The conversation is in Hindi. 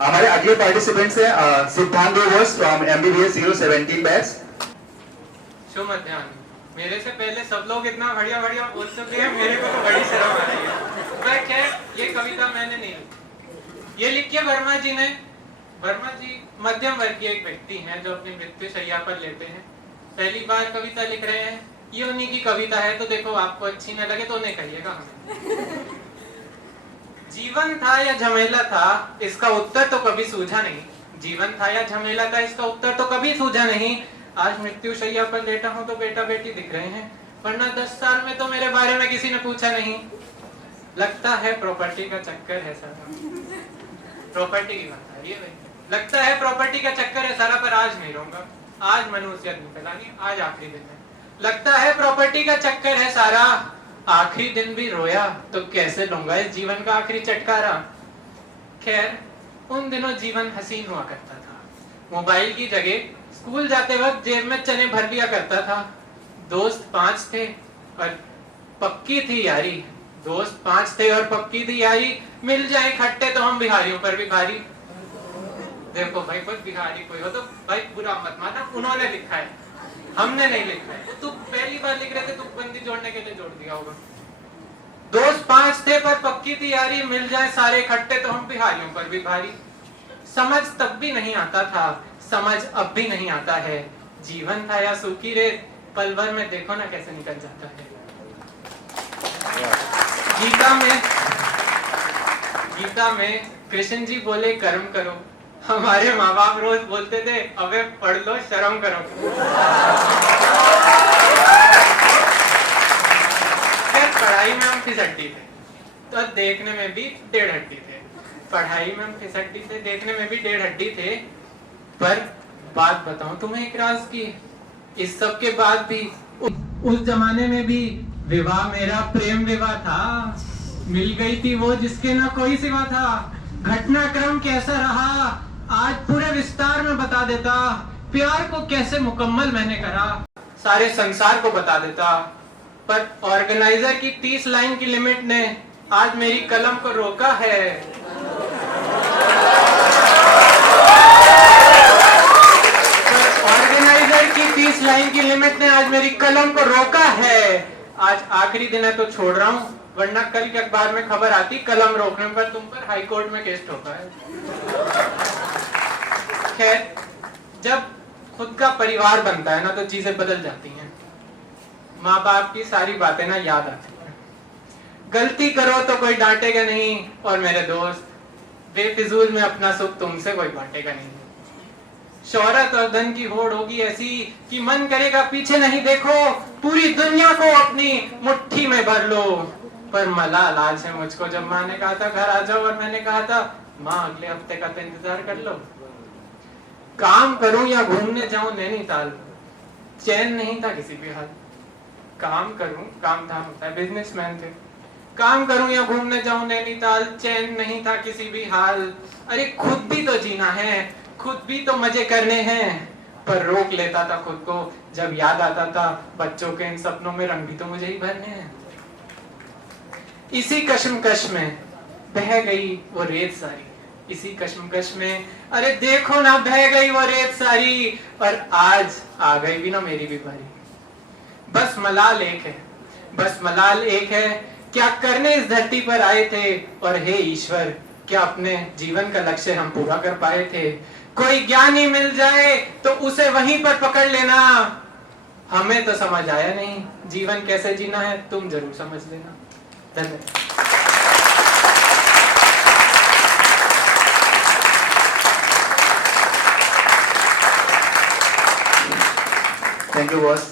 हमारे अगले पार्टिसिपेंट्स हैं सिद्धांत बोस फ्रॉम MBBS 017 बैच। शुभ मध्याह्न। मेरे से पहले सब लोग इतना बढ़िया बढ़िया बोल चुके हैं, मेरे को तो बड़ी शर्म आ रही है। पर खैर, ये कविता मैंने नहीं लिखी, ये लिखी है वर्मा जी ने। वर्मा जी मध्यम वर्गीय एक व्यक्ति हैं जो अपनी मृत्यु शैया पर लेते हैं, पहली बार कविता लिख रहे हैं। ये उन्हीं की कविता है, तो देखो आपको अच्छी न लगे तो उन्हें कहिएगा, हमें। जीवन था या झमेला था, इसका उत्तर तो कभी सूझा नहीं। जीवन था या झमेला था, इसका उत्तर तो कभी सूझा नहीं। आज मृत्यु शैया पर लेटा हूं तो बेटा बेटी दिख रहे हैं, वरना 10 साल में तो मेरे बारे में किसी ने पूछा नहीं। लगता है प्रॉपर्टी का चक्कर है सारा। प्रॉपर्टी की बात है ये भाई। लगता है प्रॉपर्टी का चक्कर है सारा, पर आज नहीं रहूंगा। आज मनुष्यत नहीं फैलानी, आज आखिरी दिन है। लगता है प्रॉपर्टी का चक्कर है सारा, आखिरी दिन भी रोया तो कैसे लूंगा इस जीवन का आखिरी चटकारा। खैर, उन दिनों जीवन हसीन हुआ करता था। मोबाइल की जगह स्कूल जाते वक्त जेब में चने भर लिया करता था। दोस्त 5 थे और पक्की थी यारी। दोस्त 5 थे और पक्की थी यारी, मिल जाए खट्टे तो हम बिहारियों पर भी भारी। देखो भाई, कोई बिहारी कोई हो तो भाई बुरा मत माना, उन्होंने लिखा है, हमने नहीं लिखा है। तू पहली बार लिख रहे थे, तू बंदी जोड़ने के लिए जोड़ दिया होगा। दोस्त 5 थे पर पक्की थी यारी, मिल जाए सारे इकट्ठे तो हम बिहारियों पर भी भारी। समझ तब भी नहीं आता था, समझ अब भी नहीं आता है। जीवन था या सूखी रेत, पल भर में देखो ना कैसे निकल जाता है। गीता में कृष्ण जी बोले कर्म करो। हमारे माँ बाप रोज बोलते थे अबे पढ़ लो, शर्म करो। पढ़ाई में हम फिसड्डी थे तो देखने में भी 1.5 हड्डी थे। पढ़ाई में हम फिसड्डी थे, देखने में भी 1.5 हड्डी थे। पर बात बताऊं तुम्हें एक राज की, इस सब के बाद भी उस जमाने में भी विवाह मेरा प्रेम विवाह था। मिल गई थी वो जिसके ना कोई सिवा था। घटनाक्रम कैसा रहा आज पूरे विस्तार में बता देता। प्यार को कैसे मुकम्मल मैंने करा, सारे संसार को बता देता। पर ऑर्गेनाइजर की 30 लाइन की लिमिट ने आज मेरी कलम को रोका है। ऑर्गेनाइजर की 30 लाइन की लिमिट ने आज मेरी कलम को रोका है। आज आखिरी दिन है तो छोड़ रहा हूँ, वरना कल के अखबार में खबर आती कलम रोकने पर तुम पर हाई कोर्ट में केस ठोका है। खैर, जब खुद का परिवार बनता है ना तो चीजें बदल जाती हैं। माँ बाप की सारी बातें ना याद आती हैं। गलती करो तो कोई डांटेगा नहीं, और मेरे दोस्त बेफिजूल में अपना सुख तुमसे कोई बांटेगा नहीं। शोहरत और धन की होड़ होगी ऐसी कि मन करेगा पीछे नहीं देखो, पूरी दुनिया को अपनी मुट्ठी में भर लो। पर मलाल आज है मुझको, जब माँ ने कहा था घर आ जाओ और मैंने कहा था माँ अगले हफ्ते का तो इंतजार कर लो। काम करूं या घूमने जाऊं नैनीताल, चैन नहीं था किसी भी हाल। काम करूं, काम धाम होता है, बिजनेसमैन थे। काम करूं या घूमने जाऊं नैनीताल, चैन नहीं था किसी भी हाल। अरे खुद भी तो जीना है, खुद भी तो मजे करने हैं। पर रोक लेता था खुद को जब याद आता था बच्चों के इन सपनों में रंग भी तो मुझे ही भरने हैं। इसी कश्मकश में बह गई वो रेत सारी, इसी कश्मकश में अरे देखो ना बह गई वो रेत सारी। और आज आ गई भी ना मेरी भी बारी। बस मलाल एक है, बस मलाल एक है, क्या करने इस धरती पर आए थे। और हे ईश्वर, क्या अपने जीवन का लक्ष्य हम पूरा कर पाए थे। कोई ज्ञानी मिल जाए तो उसे वहीं पर पकड़ लेना। हमें तो समझ आया नहीं जीवन कैसे जीना है, तुम जरूर समझ लेना। धन्यवाद। Thank you boss.